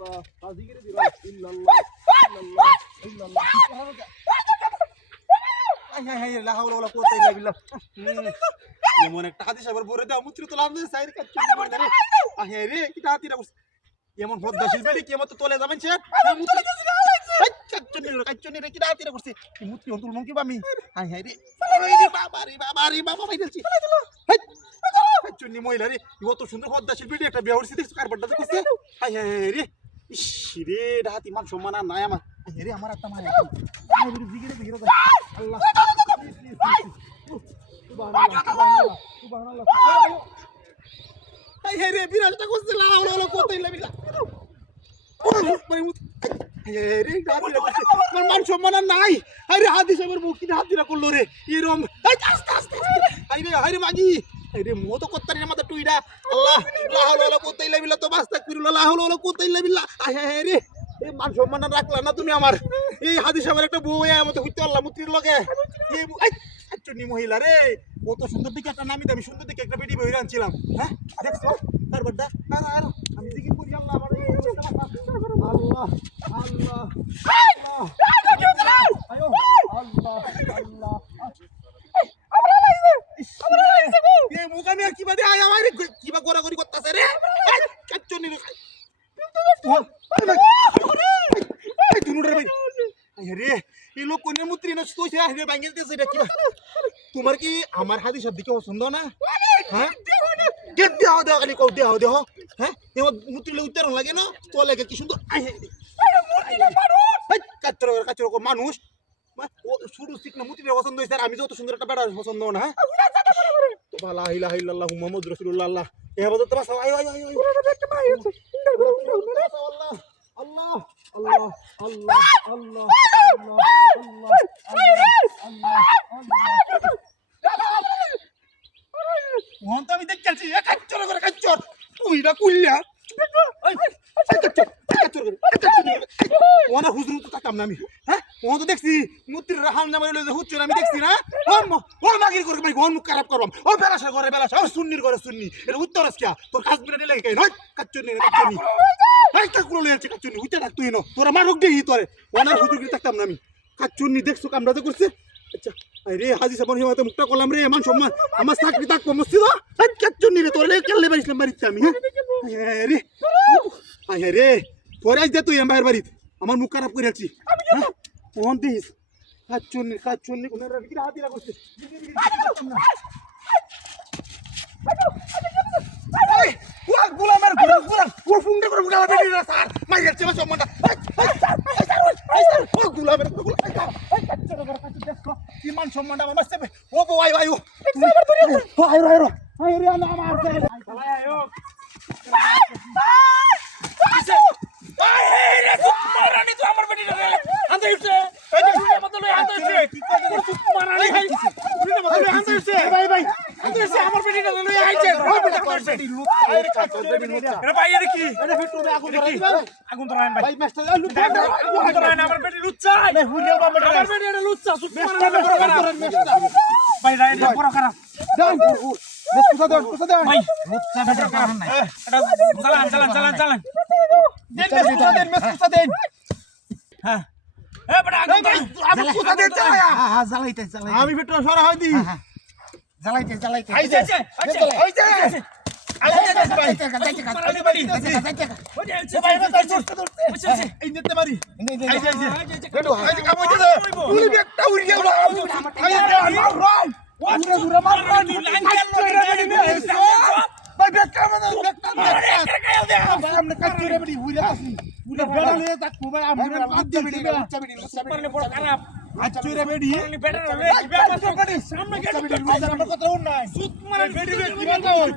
ইল্লাল্লাহ আজিগিরে দিরা ইল্লাল্লাহ ইল্লাল্লাহ ইল্লাল্লাহ হাই হাই হাই লা হাওলা ওয়ালা কুওয়াতা ইল্লা বিল্লাহ এমন একটা হাদিস আবার বলে দাও মুত্রি তো লাভ নেই সাইরে কাচ্চি করে রে আহে রে কি তাতিরা এমন বদদাশিল বেলি কি মত তোলে যাবেন সে মুত্রি কাচ্চনি রে কি তাতিরা করছে কি মুত্রি হতুল মঙ্কি বামি হাই হাই রে বাবা রে বাবা বাইলছি কাচ্চনি মহিলা রে কত সুন্দর বদদাশিল বেলি একটা বিয়া হইছে দেখছ কারবারটা করছে হাই হাই রে ইস রে ডাহাতি মান সম্মান আর নাই আমার হাই রে আমার আত্মা মায়া আমি জিগিরে বিহিরো আল্লাহ সুবহানাল্লাহ সুবহানাল্লাহ হাই হাই রে বিড়ালটা করছে লা হাওলা ওয়ালা কুওয়াতা ইল্লা বিল্লাহ রে ডাহাতিরা করছে আমার মান সম্মান আর নাই হাই রে হাদিস আমার মুখ কি হাতিরা করলো রে এরম আস্তে আস্তে হাই রে মাগি আরে মো তো করতারি না মাথা টুইডা আল্লাহ লা হাওলা ওয়ালা কুওয়াতা ইল্লা বিল্লাহ তো আস্তাগফিরুল্লাহ লা হাওলা ওয়ালা কুওয়াতা ইল্লা বিল্লাহ আয় হায় রে এই মান সম্মান রাখলা না তুমি আমার এই হাদিস আমার একটা বউ এর মতো হইতে আল্লাহ মুত্রির লগে এই আচ্চনি মহিলা রে কত সুন্দর দিকে একটা নামি দামি সুন্দর দিকে একটা বেটি বইরা আনছিলাম হ্যাঁ দেখছো কারবারটা আর আমি জিকির করি আল্লাহ আমার আল্লাহ আল্লাহ আল্লাহ আয়ো আল্লাহ আল্লাহ এই মুকামি আর কিবা দে আয় আমার কিবা গোরাগরি করতেছে রে কাচ্চনি রে এই দুনুরে ভাই আরে এই লোক কোনে মুত্রি না তো সে আরে ভাঙে দিতেছে এটা কিবা তোমার কি আমার হাদিস দিকে পছন্দ না হ্যাঁ গেট দেও দেও খালি কও দেও দেও হ্যাঁ এমন মুত্রি লে উত্তরণ লাগে না তো লাগে কি সুন্দর আই কাচ্চর কো মানুষ ও শুরু ঠিক না মুত্রি পছন্দ হইছে আর আমি যত সুন্দর একটা বেড়া পছন্দ না হ্যাঁ তো লা ইলাহা ইল্লাল্লাহ মুহাম্মাদুর রাসূলুল্লাহ আল্লাহ এ বাদ তো বাস আয় আয় আয় আল্লাহ আল্লাহ আল্লাহ আল্লাহ আল্লাহ ওহন তো আমি দেখ চলছি এ কাচ্চর করে কাচ্চর তুইরা কুইলা ওই কাচ্চর ওনা হুজুর তো তাকাম না আমি হ্যাঁ ওহন তো দেখছি মুত্রির রাহাল না মাইলে যে হুচ্চর আমি দেখছি না ও মাগির করে ভাই ওহন মুখ খারাপ করবাম ও বেলাশা করে বেলাশা ও সুন্নির করে সুন্নি এর উত্তর আছে কি তোর কাজ বিনা দিলে কই নয় কাচ্চর নি এই কা কুলো লেছে কাচ্চর নি উইটা রাখ তুই নো তোরা মারুক দেই তোরে ওনার হুজুর কি তাকাম না আমি কাচ্চর নি দেখছো কামড়া তো করছে আচ্ছা আরে হাজি সাবন হিমাতে মুক্তা করলাম রে মান সম্মান আমার চাকরি তাক মসজিদ এই কাচ্চর নি রে তোরে কেলে বাইছিলাম বাড়িতে আমি হ্যাঁ রে আয় রে তোরে আজ দে তুই আমার বাড়িত আমার মুখ খারাপ করে আছি কোন দিস কাচ্চর নি কোন রে কি হাতিরা করছে এই ওয়া গোলামের গোলা ওর ফুংডে করে বুড়া বেটি রে স্যার মাইর চেমা সম্মানটা এই স্যার ও গোলামের গোলা এই কাচ্চর করে কাচ্চর দেখো কি মান সম্মানটা আমার মাসে ও গো আই ও আই রে না আমার দে আয় ও আয় রে মারানি তো আমার বেটি রে আন্দে উঠছে এই যে শুনে মত লই আন্দে উঠছে কি করে মারানি ভাই শুনে মত লই আন্দে উঠছে ভাই ভাই আন্দে উঠছে আমার বেটি রে লই আইছে ও বেটা করছে আরে কাচ্চর বেটি লুচ্চা এরে ভাই এর কি এরে ফিটুবে আগুন ধরান ভাই ভাই মাস্টার আগুন ধরান আমার বেটি লুচ্চা না হুরিয়া আমার বেটি রে লুচ্চা সুত মারানি ভাই রাই রে বড় খারাপ দাও কুসা দেন ভাই লুচ্চা বেটা কারণ নাই এটা চালান দেন হ্যাঁ এ বড় আগুন আমি কুসা দেন চালায়া হ্যাঁ জ্বালাইতে আমি ফিটু সরা হই দি জ্বালাইতে আইছে এই নেতে মারি আইছে বেটো আইছে কাম হইছে তুই একটা উড়ি গেল পুরা মার ভাই বেটা মানে আমরা কাচ্চরে বেটি উড়ে আসি পুরা বেড়া নিয়ে তা কোবাই আমরা বাদ দিয়ে বেটি লুচ্চা বেটি মানে বড় খারাপ কাচ্চরে বেটি বেটা রে বেটা বেটি সামনে গেট আমরা কথা নাই সুত মারে বেটি রে কি বাতা হই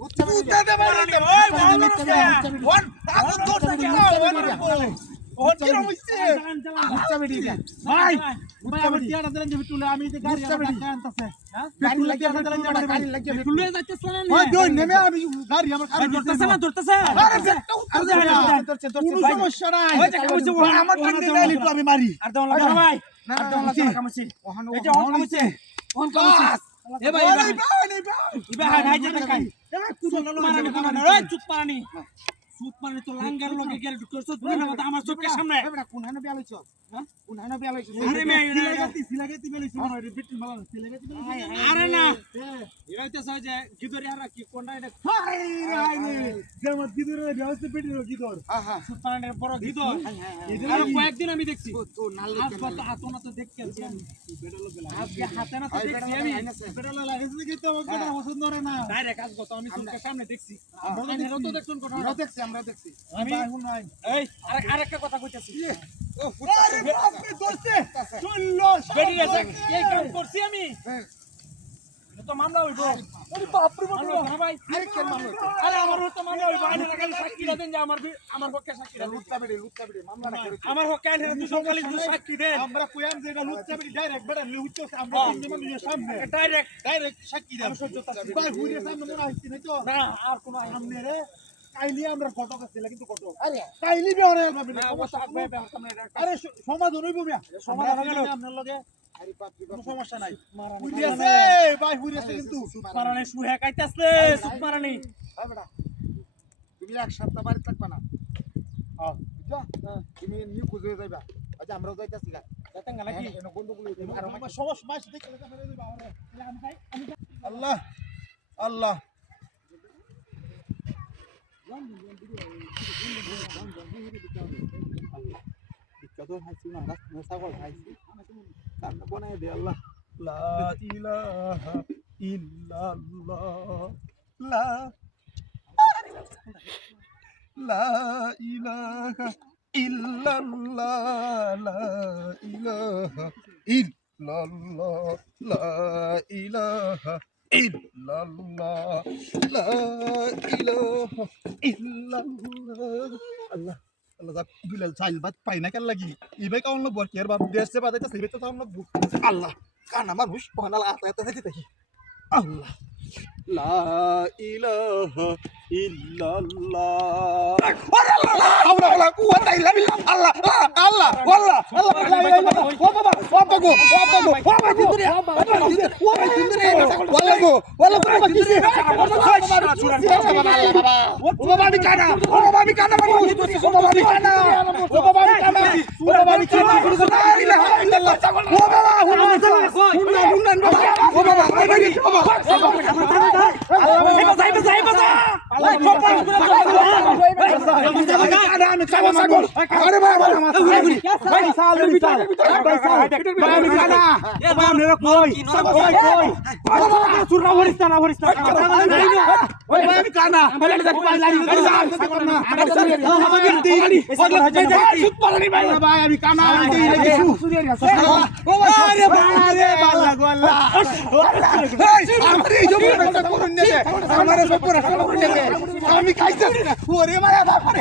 লুচ্চা দে মারনি ওই ভালো রে ওয়ান আগুন ধরতে যাও ওহন কি রইছে লুচ্চা বেটি ভাই লুচ্চা বেটি টিয়াটা দেন যে তুলে আমি যে গাড়ি আনতাছে হ্যাঁ গাড়ি লাগিয়ে দেন গাড়ি লাগিয়ে তুলে যাইতেছ না ওই দই নেমে আমি গাড়ি আমার কাছে ধরতেছে আরে ধরছে ভাই সমস্যা নাই আমার টান দিয়ে নাইলি তো আমি মারি আর দাও লাগা ভাই আর দাও লাগা কামছি ওহন এই যে ওহন কামছে এ ভাই ইবা হাই হাই যেতে কাই এ কুদন মারানি ওই চুপ মারানি সুত মানে তো লাঙ্গার লগে গেলে করছস না মত আমার চোখের সামনে এবড়া কোন হানে বেলাইছ হ্যাঁ কোন হানে বেলাইছ আরে মে সিলাগাতি বেলাইছ মনে হয় বিট মালা সিলাগাতি বেলাইছ আরে না এরা তো সহজ গিদরে আর কি কোনটা এটা হাই রে যেমন গিদরে ব্যবস্থা পেটি গিদর হ্যাঁ হ্যাঁ সুত মানে বড় গিদর আর কয়েকদিন আমি দেখছি তো নাল হাত না তো দেখছি আমি বেডল বেলা আজকে হাতে না তো দেখছি আমি বেডল লাগেছে কি তো আমাকে পছন্দ করে না ডাইরেক্ট কাজ করতে আমি চোখের সামনে দেখছি আমরা তো দেখছুন কথা আমরা দেখছি আমি এই আরেকটা কথা কইতাছি ও আরে আপনি দোস্তে চললো বেডি গেছে এই কাম করছি আমি এটা তো মামলা হইবো ওরে বাপ রে বাপ ভাই আরে কেন মামলা আরে আমার তো মামলা হইবো আইনা খালি সাক্ষী দেন যে আমার পক্ষে সাক্ষী দেন লুটটা বেড়ে মামলাটা করে আমার পক্ষে আইনা দুশো খালি সাক্ষী দেন আমরা কইয়াম যে এটা লুটটা বেড়ে ডাইরেক্ট বেড়ে লুটছে আমরা তিনজন সামনে ডাইরেক্ট সাক্ষী দেন ভাই হুইরে সামনে মনে হইছে না তো না আর কোন সামনে রে কাইলি আমরা ঘটক আছে কিন্তু ঘটক আরে কাইলি বেহরে ভাবি না অবশ্য থাকবে আরে সমাধান হইব মিয়া সমাধান হয়ে গেল আপনার লগে আরে বাপ রে কোনো সমস্যা নাই মারানি হুইরেছে ভাই হুইরেছে কিন্তু মারানি সুহে কাইতাছে সুত মারানি ভাই বেটা তুমি এক সপ্তাহ বাড়ি থাকবা না হ্যাঁ বুঝছো তুমি নি খুঁজে যাইবা আচ্ছা আমরাও যাইতাছি গা যাতেন না নাকি এনে গন্ডগোল হইছে আর আমার সমস্যা মাস দেখলে আমরা যাইবা আল্লাহ আল্লাহ বিখ্যাত হাসি না রাস্তা ছাগল হাসি কান্না বানায় দে আল্লাহ লা ইলাহা ইল্লাল্লাহ লা লা ইলাহা ইল্লাল্লাহ লা ইলাহা ইল্লাল্লাহ লা ইলাহা ইল্লাল্লাহ লা ইলাহা ইল্লাল্লাহ আল্লাহ আল্লাহ যা বিলাল চাইল বাত পাই না কেন লাগি ইবে কাউন লোক বরকি আর বাপ দেশে বাদাইতে সেবে তো কাউন লোক আল্লাহ কানা মানুষ পহানাল আতা দেখি দেখি আল্লাহ লা ইলাহা ইল্লাল্লাহ ওরে আল্লাহ হাওলা ওয়ালা কুওয়াতা ইল্লা বিল্লাহ আল্লাহ আল্লাহ আল্লাহ আল্লাহ ও বাবা ও বাগো ও বাগো ও বাগো ও বাগো ওয়ালা বাবা কিসে ও বাবা আমি কানা ও বাবা আমি কানা মানুষ ও বাবা আমি কানা ও বাবা আমি কানা ও বাবা আমি কানা লা ইলাহা ইল্লাল্লাহ ও বাবা হুন্না ও বাবা ভাই ভাই ও বাবা আমি খাইতে ওরে মায়া বাবারে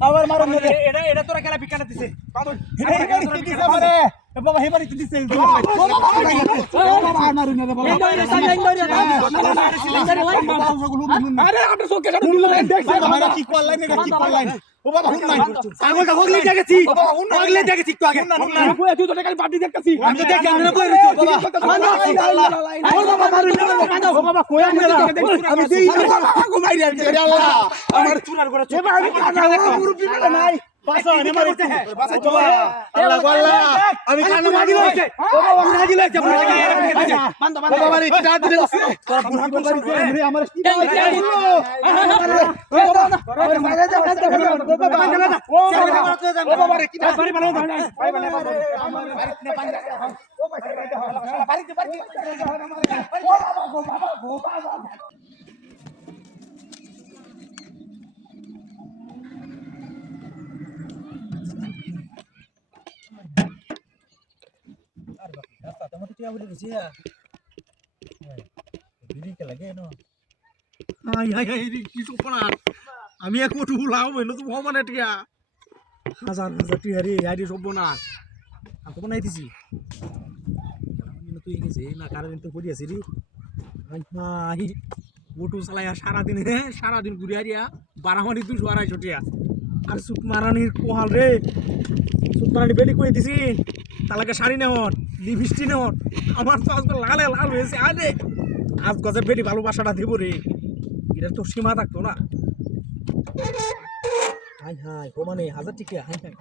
আমার মারুন এটা তোরা কেন বিকাটা দিছে বাবা হেবারি কি দিছে আরে আমরা সবকে সামনে নিল দেখছ আমরা কি করলাম এটা কি করলাম ও বাবা হুন নাই ছাগলটা হগলে দেখেছি হগলে দেখেছি তো আগে কই তুই তো খালি পার্টি দেখতাছি আমি দেখি আমরা কই রইছি বাবা ও বাবা মারুন ও বাবা কই আমি দেই বাবা ঘুমাই রে আল্লাহ আমার চুরার করে এ আমি কানা মুরুবি মেলা নাই পাসা নে মারিতে পাসা তো আল্লাহ আল্লাহ আমি কানা মাগি লইছে ও বাবা আমি রাজি লইছে বান্ধ বান্ধ বাবা রে কি দাঁত দিছে তোর বুড়া বাড়ি যে রে আমার কি ও বাবা আরে মারা যা ও বাবা ও বাবা রে কি বাড়ি বানাও ভাই বানাও আমার বাড়িতে নে বান্ধ ও বাড়িতে বাড়িতে ও বাবা ও বাবা আমি এক কোটি লাভ হইলো তো মানে টিয়া হাজার হাজার টিয়া রে আইডি সব না আমি তো বানাই দিছি হয়ে গেছে না কারণ তো পড়ি আছে রে ভাই অটো চালাইয়া সারাদিন ঘুরে আরিয়া বারামারি 200-250 টিয়া আর সুত মারানির কোহাল রে সুত মারানি বেটি করে দিছি তালাকে শাড়ি নেওয়ার লিপস্টিক নেওয়ার আমার তো আজকে লাল হয়েছে আরে আজ গজে বেটি ভালোবাসাটা দেবো রে এটা তো সীমা থাকতো না হাই হাই ও মানে 1000 টিকা হাই হাই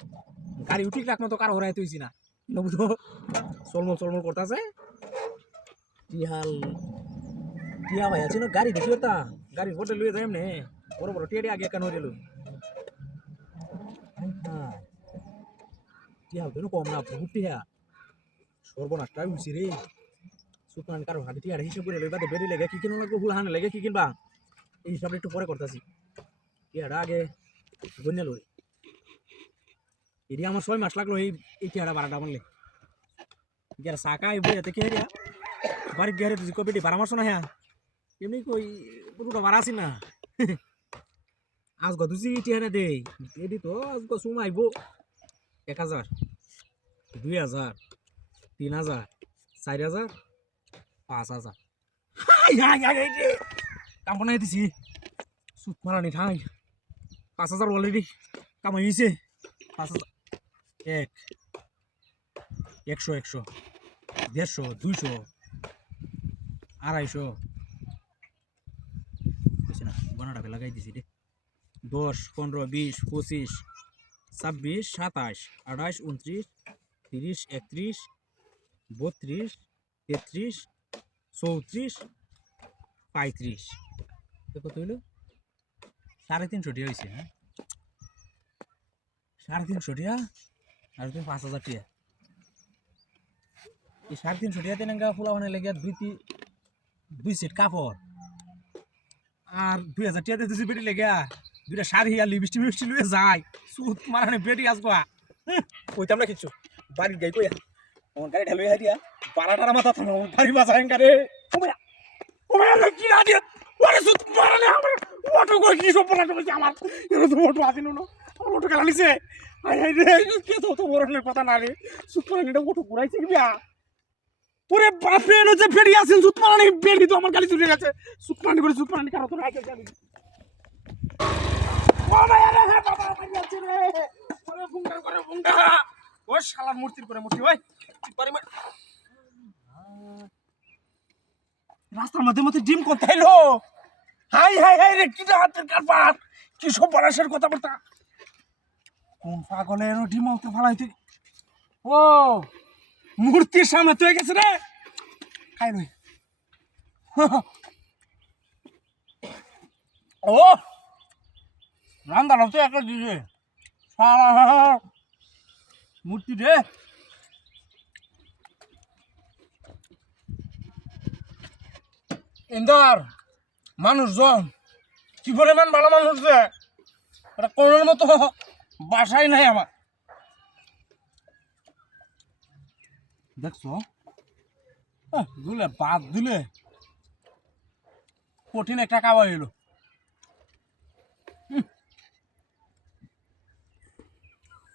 গাড়ি উঠিক রাখ মতো কার হরাই তুইছি না নবু তো চলমল করতেছে টিয়া ভাই আছে না গাড়ি দেখিও তা গাড়ি ফটো লুয়ে যাই এমনি বড় টিয়ারি আগে কেন হইলো টিয়া তো কম না বহুত টিয়া সর্বনাশটাই হইছে রে সুতরাং কারো হাতে টিয়ার হিসাব করে লইবা বেরি লেগে কি কিনো লাগবে হুল হানে লেগে কি কিনবা এই হিসাবটা একটু পরে করতেছি টিয়াটা আগে গন্যা লই এটি আমার 6 মাস লাগলো এই টিয়াটা বারাটা বললে যারা সাকা এই বইয়াতে কে রে বাড়ি গেরে তুই কবিটি 12 মাস না হ্যাঁ এমনি কই পুরোটা বাড়া আছি না আজ গদুজি টিয়ানা দেই এডি তো আজ গো সুমাইবো 1000 2000 3000 4000 5000 হাই কাম বানাই দিছি সুত মারানি ঠাই 5000 অলরেডি কামাই হইছে 5000 100 150 200 250 না গনাটা লাগাই দিছি রে 10 15 20 25 26 27 28 29 30 31 32 33 34 35 কত হইলো 350 টাকা হইছে হ্যাঁ 350 টাকা আর তুমি 5000 টাকা এই 350 টাকাতে নাঙ্গা ফুলা বানাই লাগে দুই সেট কাপড় আর 2000 টাকা দিছি বেটি লেগা দুইটা শাড়ি আর লিপস্টিক লুয়ে যায় সুত মারানে বেটি আসবা কইতাম না কিছু বাড়ি গাই কইয়া আমার গাড়ি ঢালুই হারিয়া বারাটার মাথা থামো বাড়ি বাজায় গারে ওমা কি না দিয়া ওরে সুত মারানে আমার অটো কই কি সব বলা কইছে আমার এর তো অটো আসিনো না আমার অটো গেলা নিছে আই রে কে তো বড়নের কথা না রে সুত মারানে অটো পুরাইছে কি বিয়া ওরে বাপরে এনে যে ফেরি আছেন সুত মারানে বেটি তো আমার গাড়ি চুরে গেছে সুত মারানি কারো তো রাইকে যাবি ও ভাই আরে হে বাবা ভাই আছে রে ওরে বুঙ্গা ও শালার মূর্তির করে মূর্তি ওই পারি রাস্তার মধ্যে ডিম কোথাইলো হাই রে কি হাতের কারবার কি সব বলাশের কথা বলতা কোন পাগলে এর ডিম আলতে ফালাইতে ও মূর্তির সামনে তো গেছে রে খাই লই ও রান্দার তো একটা দিছে সারা মূর্তি রে ইন্দার মানুষজন কি পরিমাণ ভালো মানুষ রে এটা কোনের মতো বাসাই নাই আমার দেখছো দিলে বাদ দিলে কঠিন একটা খাবার এলো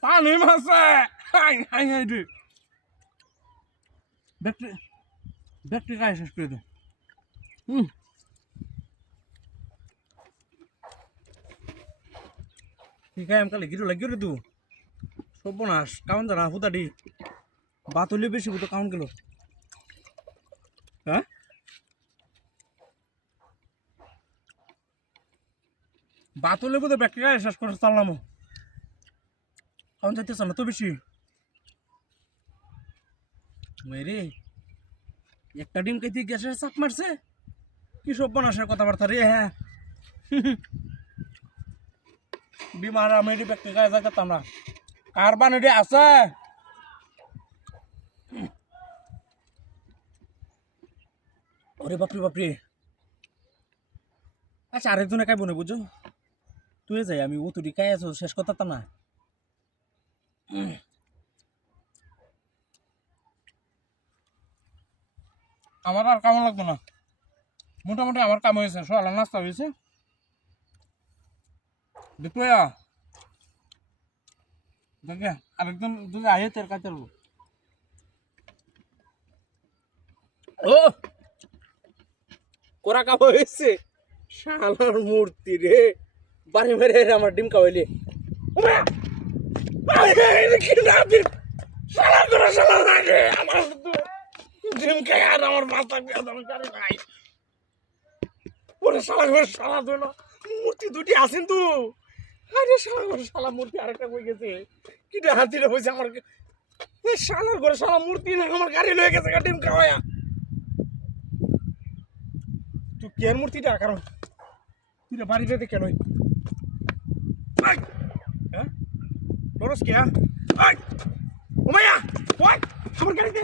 পানি মাছে হাই রে ব্যাটারি গায়ে শেষ করে দে ঠিক আছে আমি গিরো লাগিও রে তু সর্বনাশ কাউন জানা হুতাডি বাতলে বেশি হতো কাউন গেল হ্যাঁ বাতলে বোধ ব্যাটারি গায়ে শেষ করে চাললাম কাউন যাইতেছ না তো বেশি মেরে একটা ডিম খাইতে গ্যাসের চাপ মারছে কি সর্বনাশের কথাবার্তা রে হ্যাঁ বিমার আমি ব্যক্তি গায়ে যাইতাম না কার বানে আছে ওরে বাপরে আচ্ছা আরেকজনে খাইব না বুঝছো তুই যাই আমি ও তুই খাই আছো শেষ করতাম না আমার আর কামন লাগতো না মোটামুটি আমার কাম হয়েছে সকালে নাস্তা হয়েছে দেখো দেখে আরেকজন যদি আয়ে তের কাছে ও কোরা কাপ হয়েছে শালার মূর্তি রে বাড়ি মেরে আমার ডিম খাওয়াইলে আমার ডিম খাই আর আমার মাথা নাই ওরে শালা ঘর শালা তো না মূর্তি দুটি আছেন তো আরে শালা ঘর শালা মূর্তি আরেকটা কই গেছে কি রে হাতিরে হইছে আমার এই শালার ঘরে শালা মূর্তি না আমার গাড়ি লয়ে গেছে ডিম খাওয়ায়া তুই কেন মূর্তিটা কারণ তুই রে বাড়ি যেতে কেন হ্যাঁ বড়স কে আই ওমায়া ওই আমার গাড়িতে